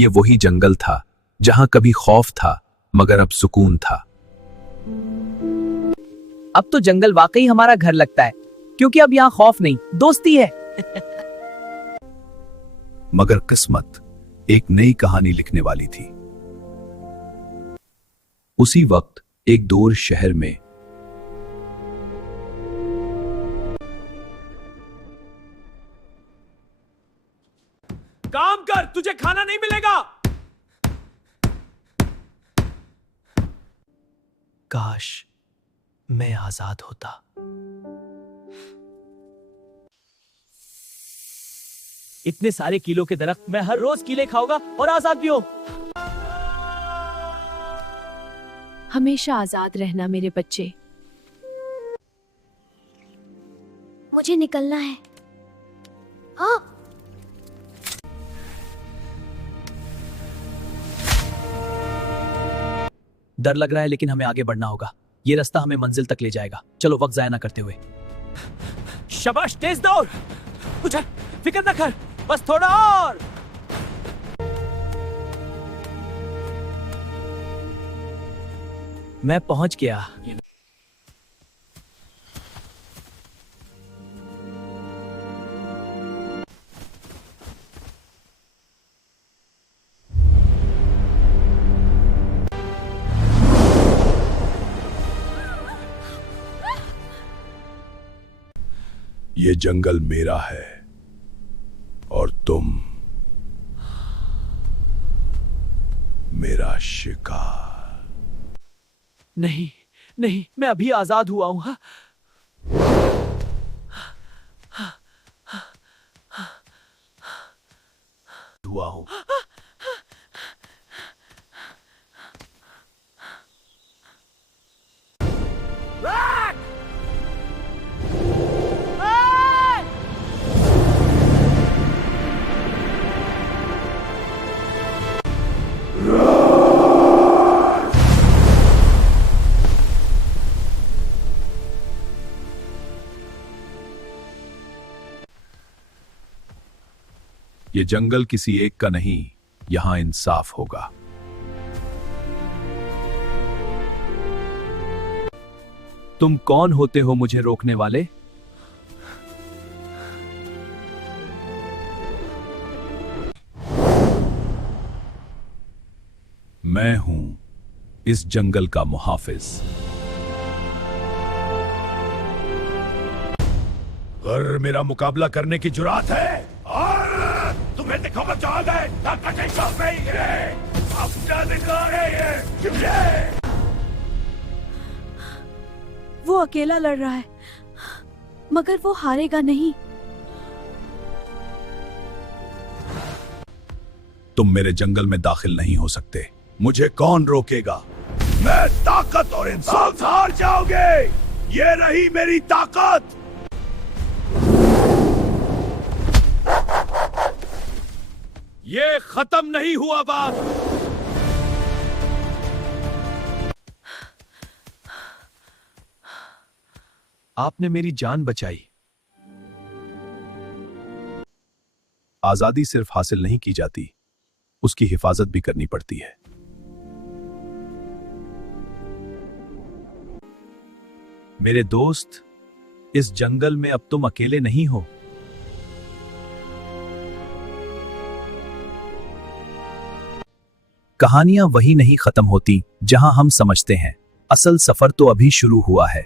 ये वही जंगल था जहां कभी खौफ था मगर अब सुकून था। अब तो जंगल वाकई हमारा घर लगता है, क्योंकि अब यहाँ खौफ नहीं, दोस्ती है। मगर किस्मत एक नई कहानी लिखने वाली थी। उसी वक्त एक दूर शहर में काम कर, तुझे खाना नहीं मिलेगा। काश मैं आजाद होता। इतने सारे किलो के दरख्त, मैं हर रोज कीले खाऊंगा और आजाद भी हो। हमेशा आजाद रहना मेरे बच्चे। मुझे निकलना है। हाँ। डर लग रहा है लेकिन हमें आगे बढ़ना होगा। ये रास्ता हमें मंजिल तक ले जाएगा। चलो वक्त जाया ना करते हुए। शाबाश, तेज दौड़। उधर, फिक्र न कर, बस थोड़ा और। मैं पहुंच गया। ये जंगल मेरा है और तुम मेरा शिकार। नहीं नहीं, मैं अभी आजाद हुआ हूं। हाँ? हुआ हूं। ये जंगल किसी एक का नहीं, यहां इंसाफ होगा। तुम कौन होते हो मुझे रोकने वाले? मैं हूं इस जंगल का मुहाफिज। अगर मेरा मुकाबला करने की जुरात है और तुम्हें दिखावा चाहोगे, वो अकेला लड़ रहा है, मगर वो हारेगा नहीं। तुम मेरे जंगल में दाखिल नहीं हो सकते। मुझे कौन रोकेगा? मैं ताकत और इंसाफ हार जाओगे। ये रही मेरी ताकत। ये खत्म नहीं हुआ बात। आपने मेरी जान बचाई। आजादी सिर्फ हासिल नहीं की जाती, उसकी हिफाजत भी करनी पड़ती है। मेरे दोस्त, इस जंगल में अब तुम अकेले नहीं हो। कहानियां वही नहीं खत्म होती जहां हम समझते हैं। असल सफर तो अभी शुरू हुआ है।